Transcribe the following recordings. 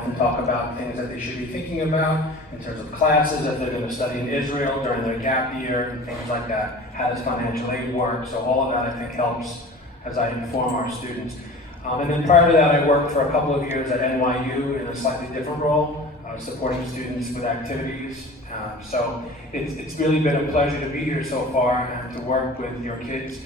often talk about things that they should be thinking about in terms of classes, if they're going to study in Israel during their gap year and things like that. How does financial aid work? So all of that I think helps as I inform our students. And then prior to that, I worked for a couple of years at NYU in a slightly different role, supporting students with activities. So it's really been a pleasure to be here so far and to work with your kids.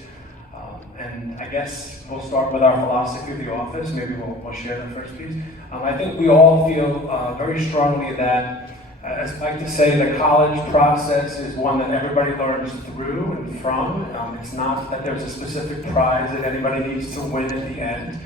And I guess we'll start with our philosophy of the office. Maybe we'll share the first piece. I think we all feel very strongly that, as I like to say, the college process is one that everybody learns through and from. It's not that there's a specific prize that anybody needs to win at the end.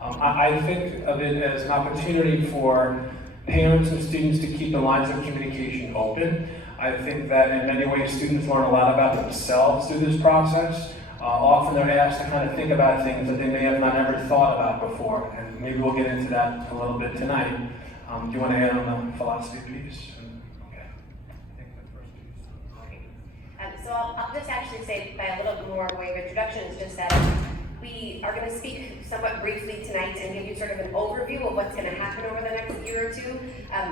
I think of it as an opportunity for parents and students to keep the lines of communication open. I think that in many ways students learn a lot about themselves through this process. Often they're asked to kind of think about things that they may have not ever thought about before, and maybe we'll get into that a little bit tonight. Do you want to add on the philosophy piece? Okay. I think the first piece. So I'll just actually say by a little more way of introduction is just that we are going to speak somewhat briefly tonight and give you sort of an overview of what's going to happen over the next year or two.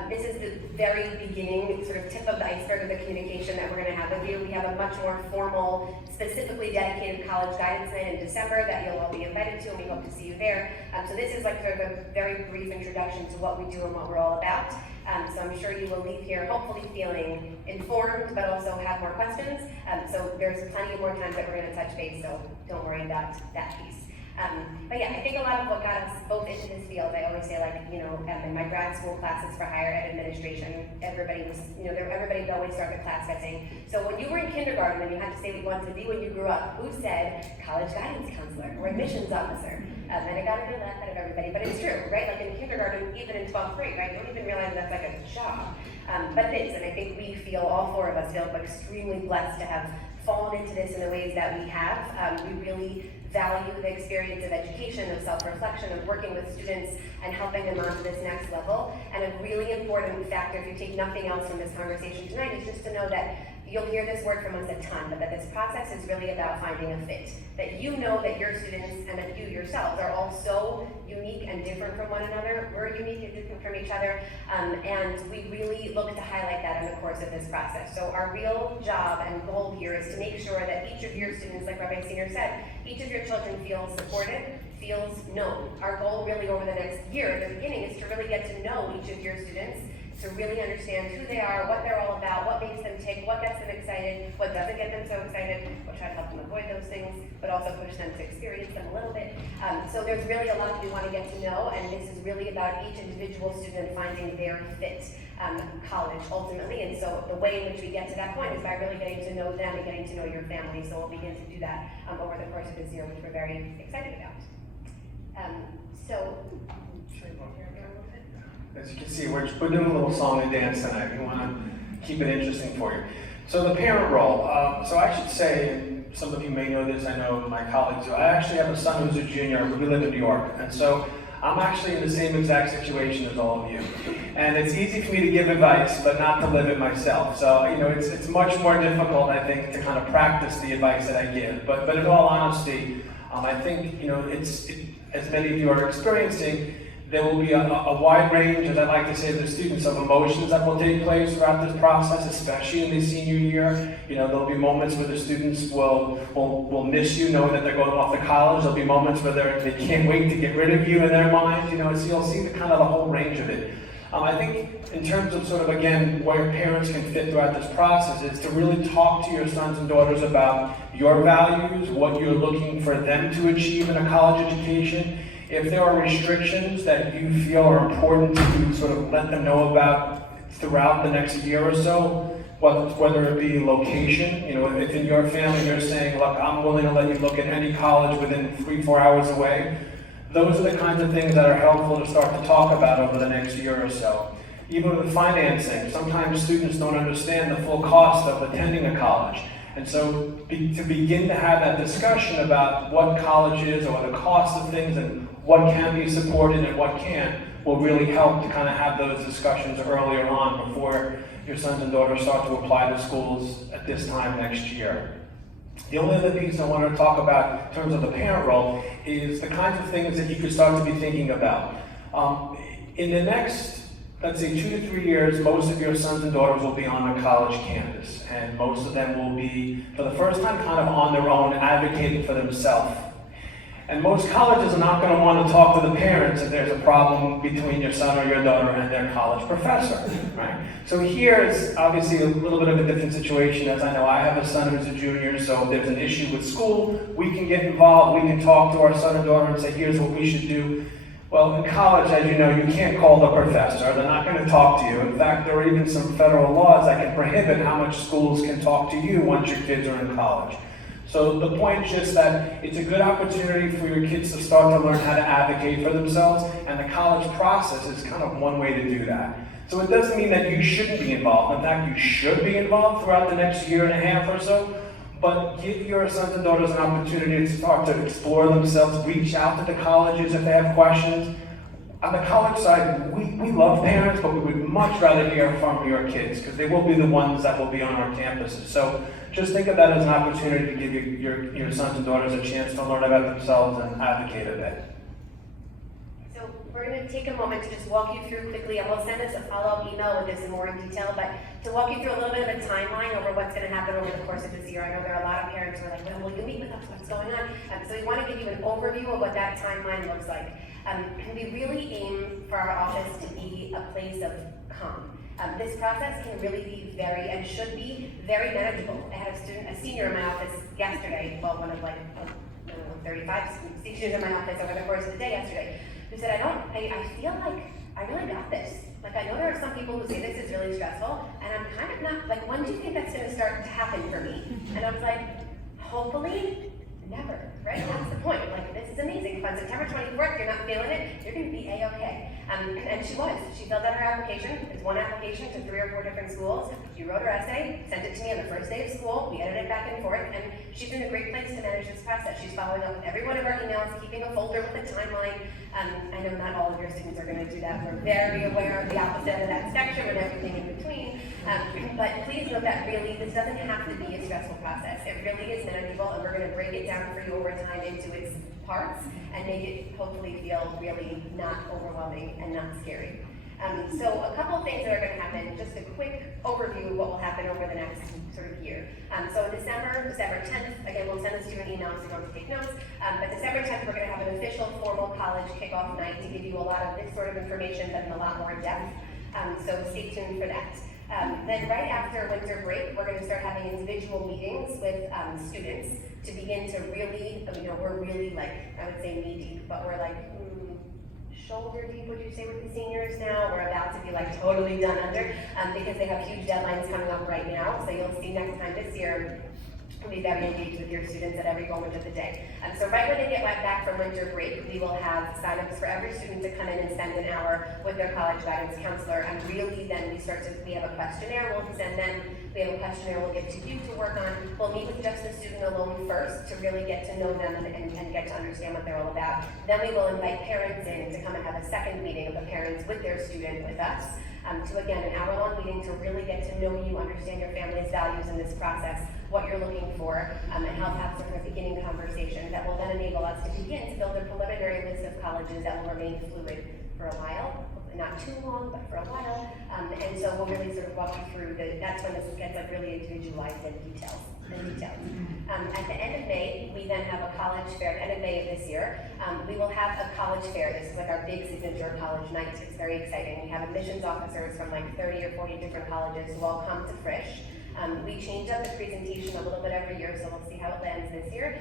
This is the very beginning, sort of tip of the iceberg of the communication that we're going to have with you. We have a much more formal, specifically dedicated college guidance night in December that you'll all be invited to, and we hope to see you there. So this is like sort of a very brief introduction to what we do and what we're all about. So I'm sure you will leave here hopefully feeling informed, but also have more questions. So there's plenty of more times that we're going to touch base, so don't worry about that piece. But yeah, I think a lot of what got us both into this field, I always say, like, you know, in my grad school classes for higher ed administration, everybody was, you know, everybody would always start the class by saying, so when you were in kindergarten and you had to say what you wanted to be when you grew up, who said college guidance counselor or admissions officer? And I got a good laugh out of everybody, but it's true, right? Like in kindergarten, even in 12th grade, right? You don't even realize that's like a job. But it is, and I think we feel, all four of us feel extremely blessed to have fallen into this in the ways that we have. We really value the experience of education, of self-reflection, of working with students and helping them on to this next level. And a really important factor, if you take nothing else from this conversation tonight, is just to know that you'll hear this word from us a ton, but that this process is really about finding a fit. That you know that your students and that you yourselves are all so unique and different from one another. We're unique and different from each other, and we really look to highlight that in the course of this process. So our real job and goal here is to make sure that each of your students, like Rabbi Senior said, each of your children feels supported, feels known. Our goal really over the next year at the beginning is to really get to know each of your students, to really understand who they are, what they're all about, what makes them tick, what gets them excited, what doesn't get them so excited. We'll try to help them avoid those things, but also push them to experience them a little bit. So there's really a lot we want to get to know, and this is really about each individual student finding their fit college ultimately. And so the way in which we get to that point is by really getting to know them and getting to know your family. So we'll begin to do that over the course of this year, which we're very excited about. As you can see, we're doing a little song and dance tonight. We want to keep it interesting for you. So the parent role. So I should say, and some of you may know this, I know my colleagues do, I actually have a son who's a junior. We live in New York. And so I'm actually in the same exact situation as all of you. And it's easy for me to give advice, but not to live it myself. So, you know, it's much more difficult, I think, to kind of practice the advice that I give. But in all honesty, I think, you know, as many of you are experiencing, there will be a wide range, as I like to say to the students, of emotions that will take place throughout this process, especially in the senior year. You know, there'll be moments where the students will miss you, knowing that they're going off to college. There'll be moments where they can't wait to get rid of you in their minds. You know, so you'll see the whole range of it. I think in terms of sort of, again, where parents can fit throughout this process is to really talk to your sons and daughters about your values, what you're looking for them to achieve in a college education. If there are restrictions that you feel are important to sort of let them know about throughout the next year or so, whether it be location, you know, if in your family you're saying, look, I'm willing to let you look at any college within 3-4 hours away, those are the kinds of things that are helpful to start to talk about over the next year or so. Even with financing, sometimes students don't understand the full cost of attending a college. And so to begin to have that discussion about what college is or the cost of things and what can be supported and what can't will really help to kind of have those discussions earlier on before your sons and daughters start to apply to schools at this time next year. The only other piece I want to talk about in terms of the parent role is the kinds of things that you could start to be thinking about. In the next let's say 2 to 3 years, most of your sons and daughters will be on a college campus, and most of them will be, for the first time, kind of on their own, advocating for themselves. And most colleges are not going to want to talk to the parents if there's a problem between your son or your daughter and their college professor, right? So here is obviously a little bit of a different situation, as I know I have a son who's a junior, so if there's an issue with school, we can get involved, we can talk to our son or daughter and say, here's what we should do. Well, in college, as you know, you can't call the professor. They're not going to talk to you. In fact, there are even some federal laws that can prohibit how much schools can talk to you once your kids are in college. So the point is just that it's a good opportunity for your kids to start to learn how to advocate for themselves, and the college process is kind of one way to do that. So it doesn't mean that you shouldn't be involved. In fact, you should be involved throughout the next year and a half or so, but give your sons and daughters an opportunity to start to explore themselves, reach out to the colleges if they have questions. On the college side, we love parents, but we would much rather hear from your kids because they will be the ones that will be on our campuses. So just think of that as an opportunity to give your sons and daughters a chance to learn about themselves and advocate a bit. So we're going to take a moment to just walk you through quickly, and we'll send us a follow-up email with this in more detail, but to walk you through a little bit of a timeline over what's going to happen over the course of this year. I know there are a lot of parents who are like, well, will you meet with us? What's going on? So we want to give you an overview of what that timeline looks like. We really aim for our office to be a place of calm. This process can really be very, and should be, very manageable. I had a senior in my office yesterday, well, one of like, 35 seniors in my office over the course of the day yesterday, who said, I feel like I really got this. Like, I know there are some people who say this is really stressful, and I'm kind of not, like, when do you think that's going to start to happen for me? And I was like, hopefully, never, right? That's the point. Like, this is amazing. If on September 24th you're not feeling it, you're going to be A-okay. And she was. She filled out her application. It's one application to 3 or 4 different schools. She wrote her essay, sent it to me on the first day of school. We edited it back and forth, and she's in a great place to manage this process. She's following up with every one of our emails, keeping a folder with a timeline. I know not all of your students are going to do that. We're very aware of the opposite of that spectrum and everything in between. But please note that really this doesn't have to be a stressful process. It really is manageable, and we're going to break it down for you over time into its parts and make it hopefully feel really not overwhelming and not scary. So a couple of things that are going to happen, just a quick overview of what will happen over the next sort of year. So in December 10th, again, we'll send this to you an email so you don't have to take notes, but December 10th, we're going to have an official formal college kickoff night to give you a lot of this sort of information, but in a lot more depth. So stay tuned for that. Then right after winter break, we're going to start having individual meetings with students to begin to really, we're really like, I would say knee deep, but we're like shoulder deep, would you say, with the seniors now? We're about to be like totally done under because they have huge deadlines coming up right now. So you'll see next time this year, we'll be very engaged with your students at every moment of the day. So right when they get back from winter break, we will have signups for every student to come in and spend an hour with their college guidance counselor. And really then we have a questionnaire we'll send them. We have a questionnaire we'll give to you to work on. We'll meet with just the student alone first to really get to know them and get to understand what they're all about. Then we will invite parents in to come and have a second meeting of the parents with their student with us. To again, an hour-long meeting to really get to know you, understand your family's values in this process, what you're looking for, and help have sort of a beginning conversation that will then enable us to begin to build a preliminary list of colleges that will remain fluid for a while, not too long, but for a while. And so we'll really sort of walk you through that's when this gets like really individualized and detailed. At the end of May, we then have a college fair. At the end of May of this year, we will have a college fair. This is like our big signature college night. It's very exciting. We have admissions officers from like 30 or 40 different colleges who all come to Frisch. We change up the presentation a little bit every year, so we'll see how it lands this year.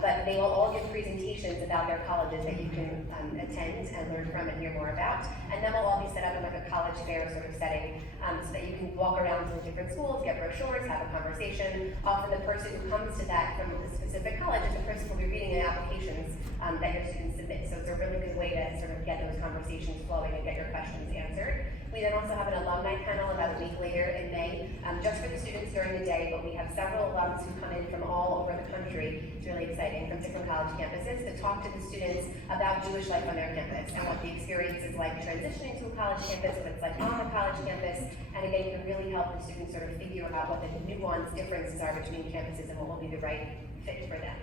But they will all give presentations about their colleges that you can attend and learn from and hear more about. And then we'll all be set up in like a college fair sort of setting so that you can walk around to the different schools, get brochures, have a conversation. Often the person who comes to that from a specific college is the person who will be reading the applications that your students submit. So it's a really good way to sort of get those conversations flowing and get your questions answered. We then also have an alumni panel about a week later in May, just for the students during the day, but we have several alums who come in from all over the country. It's really exciting, from different college campuses, to talk to the students about Jewish life on their campus and what the experience is like transitioning to a college campus, what it's like on a college campus, and again, can really help the students sort of figure out what the nuanced differences are between campuses and what will be the right fit for them.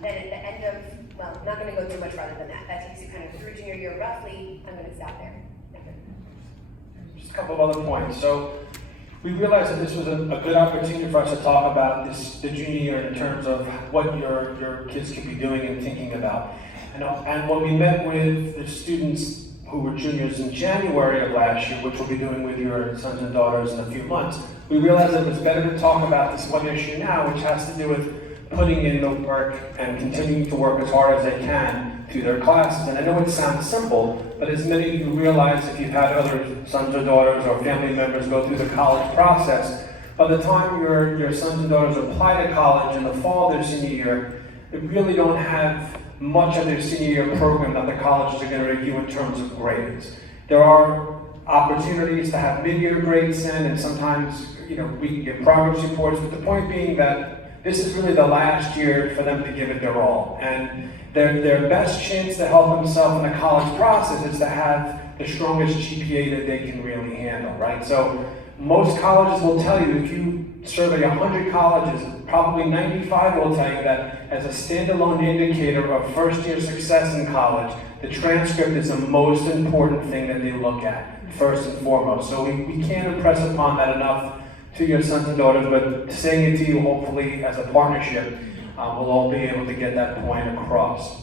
Then at the end of, well, I'm not going to go too much farther than that. That takes you kind of through junior year roughly. I'm going to stop there. a couple of other points. So we realized that this was a good opportunity for us to talk about the junior year in terms of what your kids could be doing and thinking about. And when we met with the students who were juniors in January of last year, which we'll be doing with your sons and daughters in a few months, we realized that it was better to talk about this one issue now, which has to do with putting in the work and continuing to work as hard as they can through their classes. And I know it sounds simple, but as many of you realize, if you've had other sons or daughters or family members go through the college process, by the time your sons and daughters apply to college in the fall of their senior year, they really don't have much of their senior year program that the colleges are going to review in terms of grades. There are opportunities to have mid-year grades in, and sometimes we can get progress reports, but the point being that this is really the last year for them to give it their all. And their best chance to help themselves in the college process is to have the strongest GPA that they can really handle, right? So most colleges will tell you, if you survey 100 colleges, probably 95 will tell you that as a standalone indicator of first-year success in college, the transcript is the most important thing that they look at, first and foremost. So we can't impress upon that enough to your sons and daughters, but saying it to you, hopefully, as a partnership, we'll all be able to get that point across.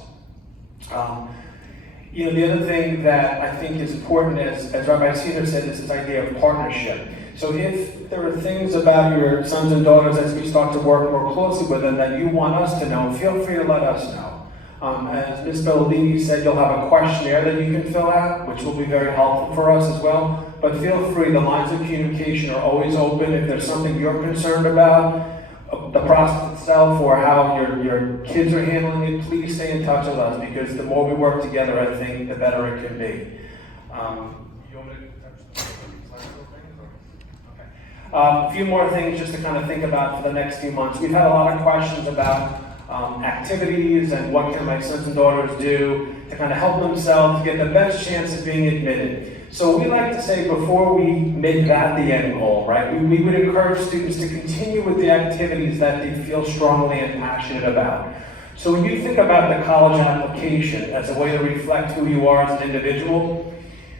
The other thing that I think is important, as Rabbi Cedar said, is this idea of partnership. So if there are things about your sons and daughters as we start to work more closely with them that you want us to know, feel free to let us know. As Ms. Bellini said, you'll have a questionnaire that you can fill out, which will be very helpful for us as well. But feel free, the lines of communication are always open. If there's something you're concerned about, the process itself or how your kids are handling it, please stay in touch with us, because the more we work together, I think, the better it can be. A few more things just to kind of think about for the next few months. We've had a lot of questions about activities and what can my sons and daughters do to kind of help themselves get the best chance of being admitted. So we like to say, before we make that the end goal, right, we would encourage students to continue with the activities that they feel strongly and passionate about. So when you think about the college application as a way to reflect who you are as an individual,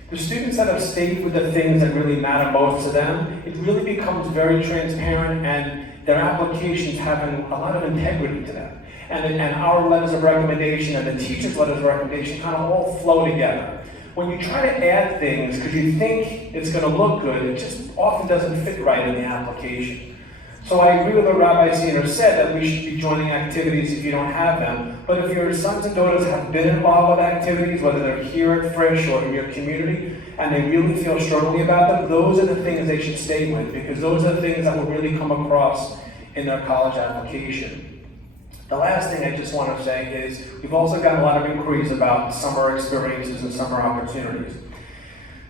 the students that have stayed with the things that really matter most to them, it really becomes very transparent, and their applications have a lot of integrity to them. And our letters of recommendation and the teacher's letters of recommendation kind of all flow together. When you try to add things because you think it's going to look good, it just often doesn't fit right in the application. So I agree with what Rabbi Senior said, that we should be joining activities if you don't have them. But if your sons and daughters have been involved with activities, whether they're here at Frisch or in your community, and they really feel strongly about them, those are the things they should stay with, because those are the things that will really come across in their college application. The last thing I just want to say is we've also got a lot of inquiries about summer experiences and summer opportunities.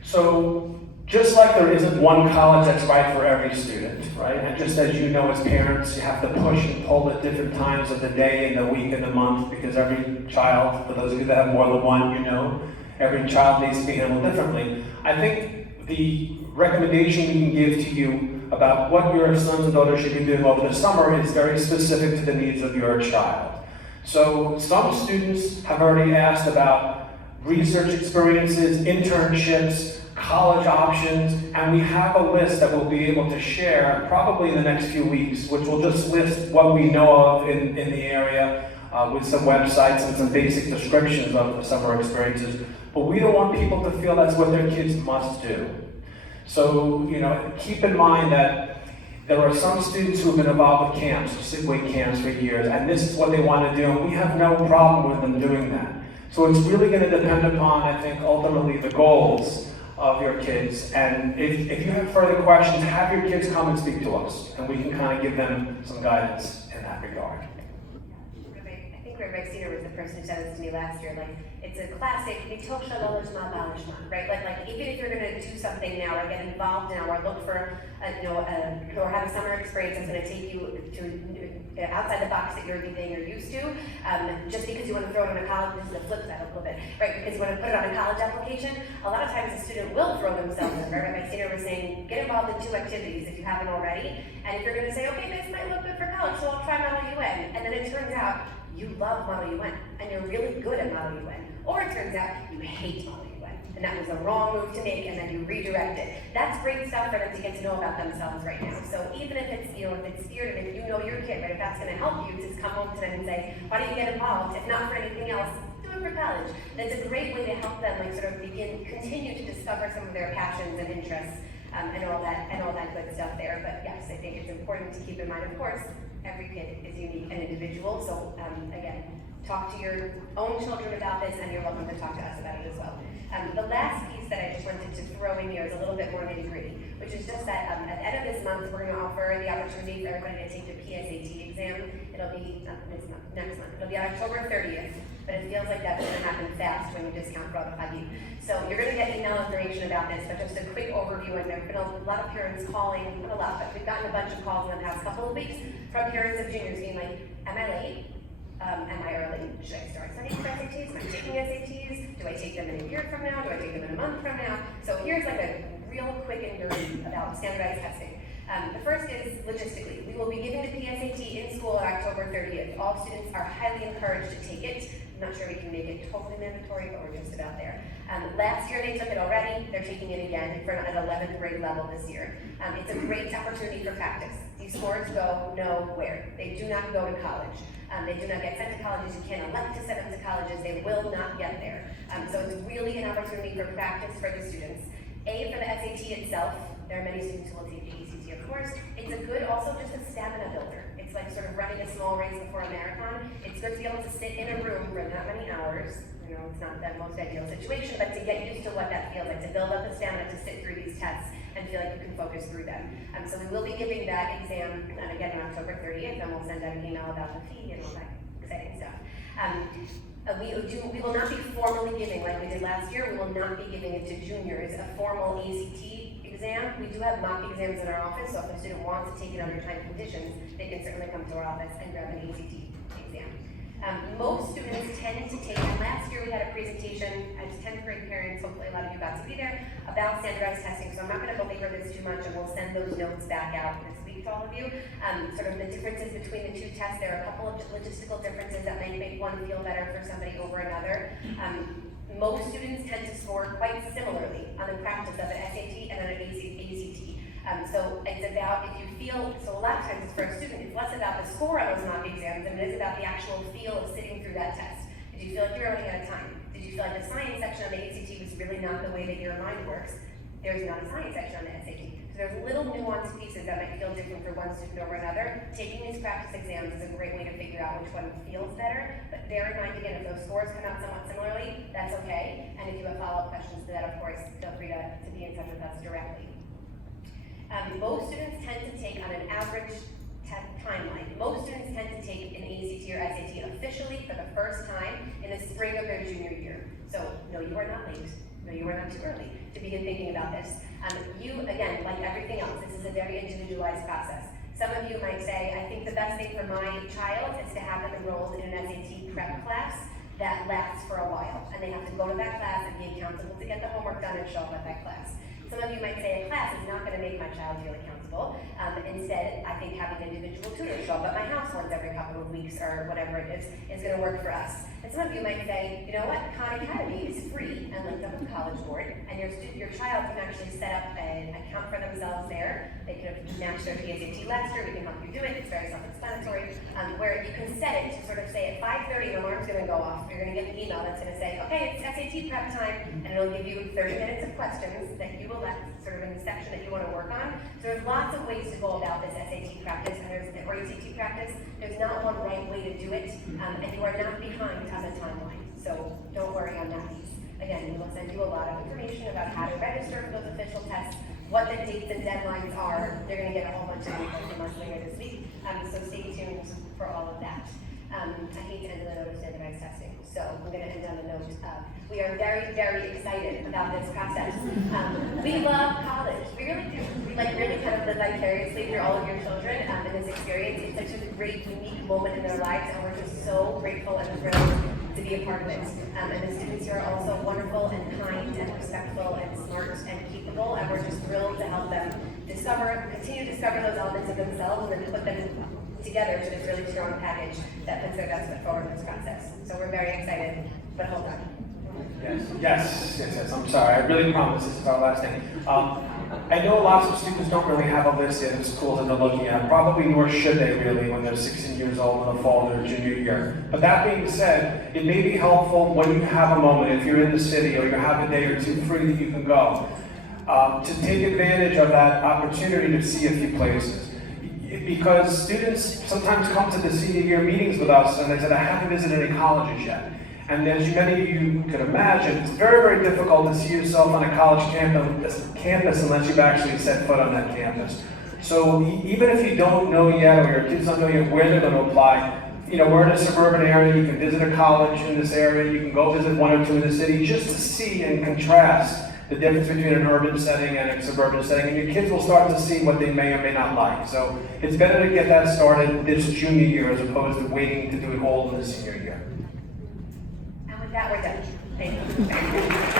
So just like there isn't one college that's right for every student, right? And just as you know, as parents, you have to push and pull at different times of the day and the week and the month, because every child, for those of you that have more than one, every child needs to be handled differently. I think the recommendation we can give to you about what your sons and daughters should be doing over the summer is very specific to the needs of your child. So some students have already asked about research experiences, internships, college options, and we have a list that we'll be able to share probably in the next few weeks, which will just list what we know of in the area with some websites and some basic descriptions of the summer experiences. But we don't want people to feel that's what their kids must do. So, keep in mind that there are some students who have been involved with camps, Sigway camps for years, and this is what they want to do, and we have no problem with them doing that. So it's really going to depend upon, I think, ultimately the goals of your kids. And if you have further questions, have your kids come and speak to us, and we can kind of give them some guidance in that regard. I think Rabbi Cedar was the person who said this to me last year. It's a classic, right? Like even if you're going to do something now, or get involved now, or look for, or have a summer experience that's going to take you to outside the box that you're used to, just because you want to throw it on a college, this is the flip side a little bit, right? Because you want to put it on a college application, a lot of times a student will throw themselves in, right? Rabbi Cedar was saying, get involved in 2 activities if you haven't already, and if you're going to say, okay, this might look good for college, so I'll try Model UN, and then it turns out you love Model UN, and you're really good at Model UN. Or it turns out you hate Model UN, and and that was a wrong move to make, and then you redirect it. That's great stuff for them to get to know about themselves right now. So even if it's, if it's feared, and if you know your kid, right, if that's gonna help you, just come home to them and say, why don't you get involved? If not for anything else, do it for college. That's a great way to help them, like, sort of continue to discover some of their passions and interests, and all that good stuff there. But yes, I think it's important to keep in mind, of course, every kid is unique and individual. So again, talk to your own children about this, and you're welcome to talk to us about it as well. The last piece that I just wanted to throw in here is a little bit more nitty-gritty, which is just that at the end of this month, we're going to offer the opportunity for everybody to take the PSAT exam. It'll be next month. It'll be on October 30th, but it feels like that's going to happen fast when you discount for all the IB. So you're going to get email information about this, but just a quick overview. And there have been a lot of parents calling, not a lot, but we've gotten a bunch of calls in the past couple of weeks from parents of juniors being like, am I late? Am I early? Should I start studying for SATs? Am I taking SATs? Do I take them in a year from now? Do I take them in a month from now? So here's like a real quick and dirty about standardized testing. The first is logistically. We will be giving the PSAT in school on October 30th. All students are highly encouraged to take it. I'm not sure we can make it totally mandatory, but we're just about there. Last year they took it already. They're taking it again at 11th grade level this year. It's a great opportunity for practice. These scores go nowhere. They do not go to college. They do not get sent to colleges. You can't elect to send them to colleges. They will not get there. So it's really an opportunity for practice for the students. For the SAT itself, there are many students who will take the ACT, of course. It's a good, also just a stamina builder. It's like sort of running a small race before a marathon. It's good to be able to sit in a room for not many hours. It's not the most ideal situation, but to get used to what that feels like, to build up the stamina to sit through these tests and feel like you can focus through them. So we will be giving that exam, and again, on October 30th, and we'll send out an email about the fee and all that exciting stuff. We will not be formally giving, like we did last year, we will not be giving it to juniors, a formal ACT exam. We do have mock exams in our office, so if a student wants to take it under time conditions, they can certainly come to our office and grab an ACT exam. Most students tend to take, and last year we had a presentation as 10th grade parents, hopefully a lot of you got to be there, about standardized testing, so I'm not going to belabor this too much, and we'll send those notes back out this week to all of you. Sort of the differences between the two tests, there are a couple of logistical differences that may make one feel better for somebody over another. Most students tend to score quite similarly on the practice of an SAT and an ACT. So it's about, if you feel, so a lot of times for a student, it's less about the score on those mock exams than it is about the actual feel of sitting through that test. Did you feel like you're running out of time? Did you feel like the science section on the ACT was really not the way that your mind works? There's not a science section on the SAT. So there's little nuanced pieces that might feel different for one student over another. Taking these practice exams is a great way to figure out which one feels better. But bear in mind, again, if those scores come out somewhat similarly, that's okay. And if you have follow-up questions to that, of course, feel free to be in touch with us directly. Most students tend to take on an average timeline. Most students tend to take an ACT or SAT officially for the first time in the spring of their junior year. So, no, you are not late. No, you are not too early to begin thinking about this. You, again, like everything else, this is a very individualized process. Some of you might say, I think the best thing for my child is to have them enrolled in an SAT prep class that lasts for a while. And they have to go to that class and be accountable to get the homework done and show up at that class. Some of you might say a class is not going to make my child feel accountable. Instead, I think having an individual tutor show up at my house once every couple of weeks or whatever it is going to work for us. And some of you might say, you know what, Khan Academy is free and linked up with College Board, and your child can actually set up an account for themselves there. They can match their PSAT last year. We can help you do it. It's very self-explanatory. Where you can set it to sort of say at 5:30, an alarm's going to go off. You're going to get an email that's going to say, okay, it's SAT prep time, and it'll give you 30 minutes of questions that you will sort of in the section that you want to work on. So there's lots of ways to go about this SAT practice or ACT practice. There's not one right way to do it, and you are not behind on the timeline. So don't worry on that piece. Again, we will send you a lot of information about how to register for those official tests, what the dates and deadlines are. They're going to get a whole bunch of info from us later this week. So stay tuned for all of that. I hate to end on the note of standardized testing, so I'm going to end on the note of we are very, very excited about this process. We love college. We really do. We really kind of live vicariously through all of your children in this experience. It's such a great, unique moment in their lives, and we're just so grateful and thrilled to be a part of it. And the students here are also wonderful and kind and respectful and smart and capable, and we're just thrilled to help them continue to discover those elements of themselves and then put them together to this really strong package that puts their best foot forward in this process. So we're very excited, but hold on. Yes, I'm sorry, I really promise this is our last name. I know lots of students don't really have a list yet of schools that they're looking at, probably nor should they really when they're 16 years old in the fall of their junior year. But that being said, it may be helpful when you have a moment, if you're in the city or you have a day or two free that you can go, to take advantage of that opportunity to see a few places. Because students sometimes come to the senior year meetings with us and they said, I haven't visited any colleges yet. And as many of you could imagine, it's very, very difficult to see yourself on a college campus unless you've actually set foot on that campus. So even if you don't know yet, or your kids don't know yet where they're going to apply, we're in a suburban area, you can visit a college in this area, you can go visit one or two in the city just to see and contrast the difference between an urban setting and a suburban setting, and your kids will start to see what they may or may not like. So it's better to get that started this junior year as opposed to waiting to do it all in the senior year. And with that, we're done. Thank you.